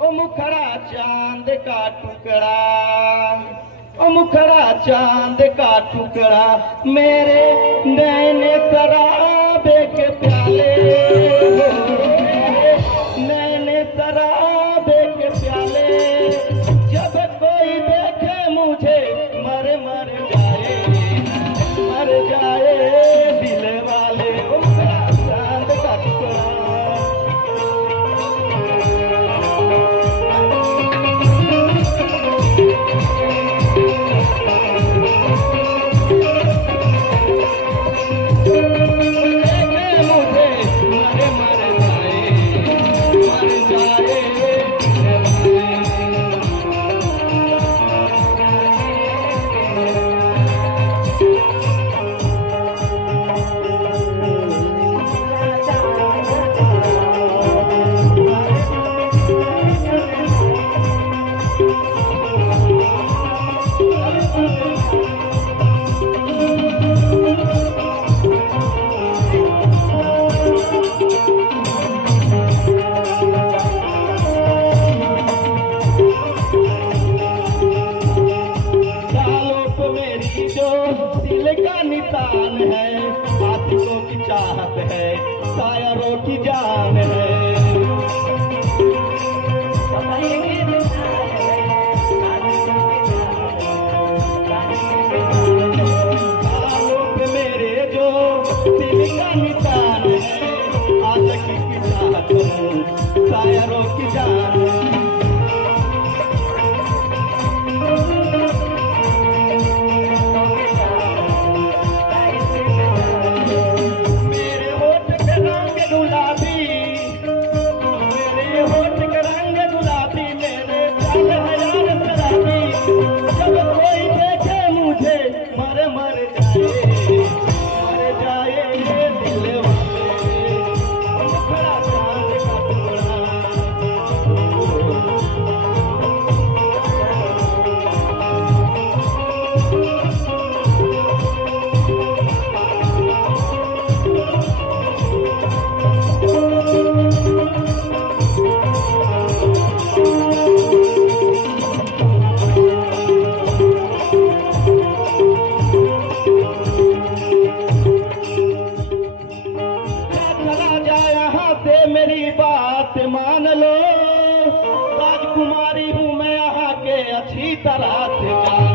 ओ मुखड़ा चांद का टुकड़ा, ओ मुखड़ा चांद का टुकड़ा, मेरे नैन शराबे के प्याले, नैन शराबे के प्याले, जब कोई देखे मुझे मर मर जाए, मर जाए दिल वाले। ओ मुखड़ा चांद का टुकड़ा। दिल का निशान है, आशिकों की चाहत है, शायरों की जान है। सालों पे मेरे जो दिल का निशान है, आशिकों की चाहत है, शायरों की जान है। मेरी बात मान लो, राजकुमारी हूँ मैं यहाँ के अच्छी तरह से जान